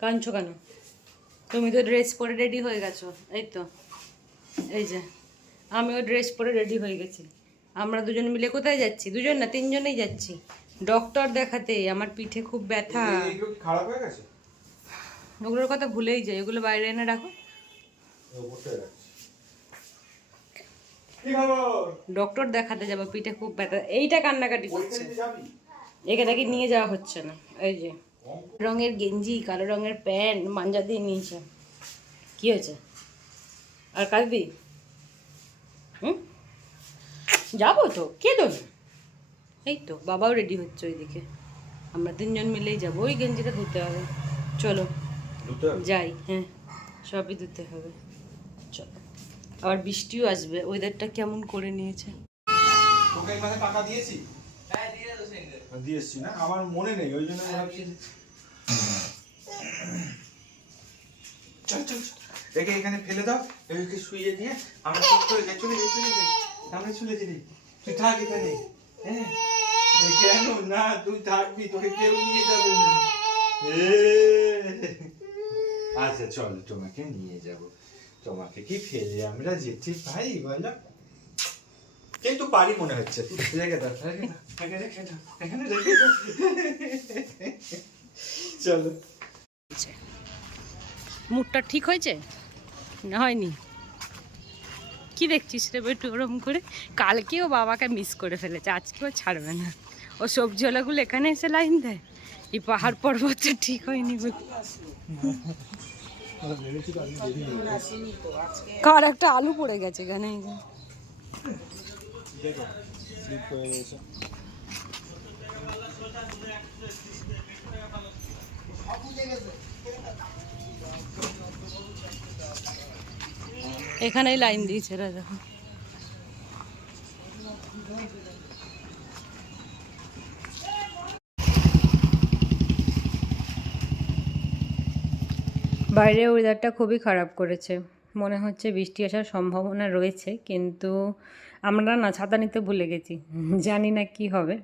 কাঁদছো কেন? তুমি তো ড্রেস পরে রেডি হয়ে গেছো, এই তো। এই যে আমিও ড্রেস পরে রেডি হয়ে গেছি। আমরা দুজন মিলে কোথায় যাচ্ছি? দুজন না, তিনজনেই যাচ্ছি ডক্টর দেখাতে। আমার পিঠে খুব ব্যথা। খারাপ হয়ে গেছে? ওগুলোর কথা ভুলেই যাই, ওগুলো বাইরে এনে রাখো। ডক্টর দেখাতে যাবো, পিঠে খুব ব্যথা। এইটা কান্নাকাটি করছে, এখানে নিয়ে যাওয়া হচ্ছে না। এই যে রঙের গেঞ্জি, কালো রঙের প্যান্ট মাঞ্জা দিয়ে নিয়েছে। কি হয়েছে? আর কাঁদবি? যাবো তো, কে দেবে? এই তো বাবাও রেডি হচ্ছে ওইদিকে। আমরা তিনজন মিলেই যাবো। ওই গেঞ্জিটা ধুতে হবে, চলো যাই। হ্যাঁ, সবই ধুতে হবে, চলো। আবার বৃষ্টিও আসবে, ওয়েদারটা কেমন করে নিয়েছে। তোকে এই মাসে টাকা দিয়েছি? হ্যাঁ দিয়েছি না, আমার মনে নেই, ওই জন্য ভাবছি। চল চল একে এখানে ফেলে দাও, একে শুইয়ে দিয়ে আমরা চলে যাই, চলে যাই, চলে যাই, আমরা চলে যাই। তুই থাক এখানে। হ্যাঁ কেন না, তুই থাকবি, তোকে কেউ নিয়ে যাবে না। আচ্ছা চল, তোমাকে নিয়ে যাব। তোমাকে কি ফেলে আমরা যেতে পারি বলো? কিন্তু পারি মনে হচ্ছে। রেখে দাও, রেখে দাও, এখানে রেখে দাও। চলো। মুডটা ঠিক হয়েছে না হয়নি? কি দেখছিস রে বেটু ওরম করে? কালকেও বাবাকে মিস করে ফেলেছে, আজকেও ছাড়বে না। ও সবজিওয়ালাগুলো এখানে এসে লাইন দেয়। এই পাহাড় পর্বতটা ঠিক হয়নি। কার একটা আলু পড়ে গেছে এখানে। এখানেই লাইন দিয়েছে রা, দেখো। বাইরে ওয়েদারটা খুবই খারাপ করেছে, মনে হচ্ছে বৃষ্টি আসার সম্ভাবনা রয়েছে, কিন্তু আমরা না ছাতা নিতে ভুলে গেছি, জানি না কি হবে।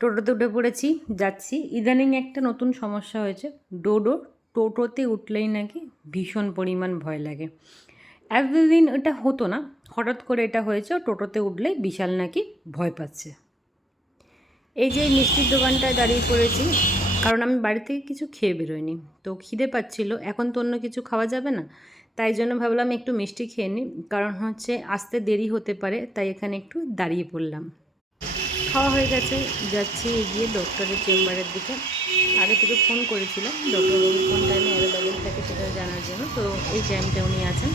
টোটোতে উঠে পড়েছি, যাচ্ছি। ইদানিং একটা নতুন সমস্যা হয়েছে, ডোডো টোটোতে উঠলেই নাকি ভীষণ পরিমাণ ভয় লাগে। এতদিন এটা হতো না, হঠাৎ করে এটা হয়েছে, টোটোতে উঠলেই বিশাল নাকি ভয় পাচ্ছে। এই যে মিষ্টির দোকানটায় দাঁড়িয়ে পড়েছি, কারণ আমি বাড়ি থেকে কিছু খেয়ে বেরোইনি, তো খিদে পাচ্ছিল। এখন তো অন্য কিছু খাওয়া যাবে না, তাই জন্য ভাবলাম একটু মিষ্টি খেয়ে নিই, কারণ হচ্ছে আসতে দেরি হতে পারে, তাই এখানে একটু দাঁড়িয়ে পড়লাম। খাওয়া হয়ে গেছে, যাচ্ছি এগিয়ে ডক্টরের চেম্বারের দিকে। আগে থেকে ফোন করেছিলাম ডক্টরবাবু কোন টাইমে অ্যাভেলেবেল থাকে সেটা জানার জন্য, তো এই টাইমটা উনি আছেন।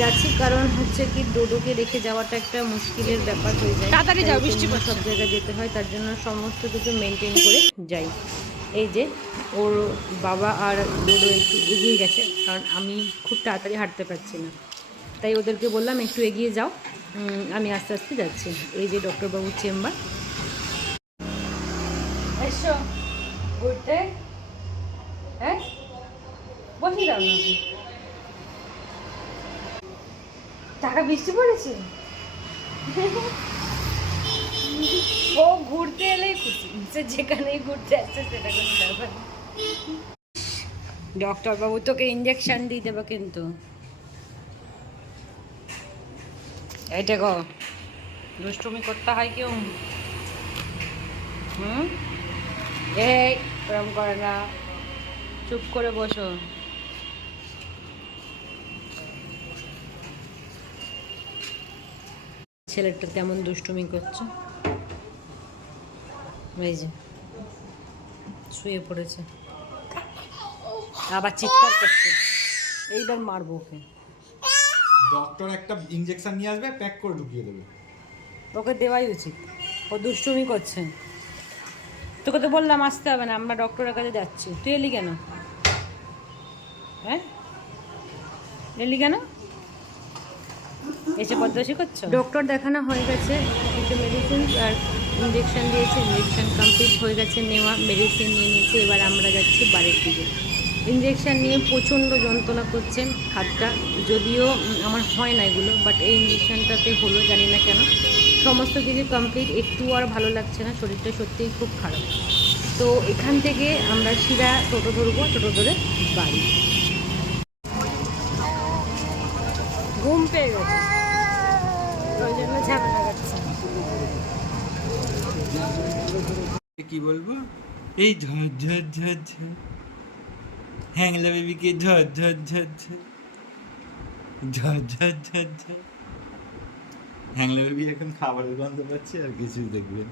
যাচ্ছি কারণ হচ্ছে কি ডোডোকে রেখে যাওয়াটা একটা মুশকিলের ব্যাপার হয়ে যায়, তাড়াতাড়ি যাও, বৃষ্টি পড়ছে, সব জায়গায় যেতে হয়, তার জন্য সমস্ত কিছু মেনটেন করে যাই। এই যে ওর বাবা আর ডোডো একটু এগিয়ে গেছে, কারণ আমি খুব তাড়াতাড়ি হাঁটতে পারছি না, তাই ওদেরকে বললাম একটু এগিয়ে যাও, আমি আস্তে আস্তে যাচ্ছি। এই যে ডক্টরবাবুর চেম্বার। এসো ঘুরতে, হ্যাঁ বসে যাও না। টাকা বৃষ্টি পড়েছে, ও ঘুরতে এলেই খুশি, সে যেখানেই ঘুরতে আসছে সেটা কোনো ব্যাপার। ডক্টরবাবু তোকে ইঞ্জেকশন দিয়ে দেবে কিন্তু। এইটা গো দুষ্টুমি করতে হয় কেউ? এই ওরম করে না, চুপ করে বসো। ছেলেটা তেমন দুষ্টুমি করছে, এই যে শুয়ে পড়েছে, আবার চিৎকার করছে। এইবার মারবো ওকে। ডক্টর একটা ইনজেকশন নিয়ে আসবে, প্যাক করে ঢুকিয়ে দেবে। ওকে দেওয়াই উচিত, ও দুষ্টুমি করছে। তোকে তো বললাম আসতে হবে না, আমরা ডক্টরের কাছে যাচ্ছি, তুই এলি কেন? হ্যাঁ এলি কেন? এসে বদমাশি করছো? ডক্টর দেখানো হয়ে গেছে, কিছু মেডিসিন আর ইঞ্জেকশন দিয়েছে, ইঞ্জেকশন কমপ্লিট হয়ে গেছে নেওয়া, মেডিসিন নিয়ে নিয়েছি। এবার আমরা যাচ্ছি বাড়ির দিকে। ইঞ্জেকশন নিয়ে প্রচণ্ড যন্ত্রণা করছে হাতটা, যদিও আমার হয় না এগুলো, বাট এই ইঞ্জেকশনটাতে হলো, জানি না কেন। সমস্ত কিছু কমপ্লিট, একটু আর ভালো লাগছে না, শরীরটা সত্যিই খুব খারাপ। তো তো এখান থেকে আমরা সিধা টোটো ধরবো, টোটো ধরে বাড়ি। ঘুম পেয়ে গেছে, ওই জন্য ঝামেলা করছে। কি বলবো, এই ঝড় ঝড় ঝড় ঝড়, হ্যাংলা বেবিকে ঝড় ঝড় ঝড় ঝড়, ঝড় ঝড় ঝড় ঝড়। হ্যাংলা বেবি এখন খাবারের গন্ধ পাচ্ছে, আর কিছুই দেখবেন।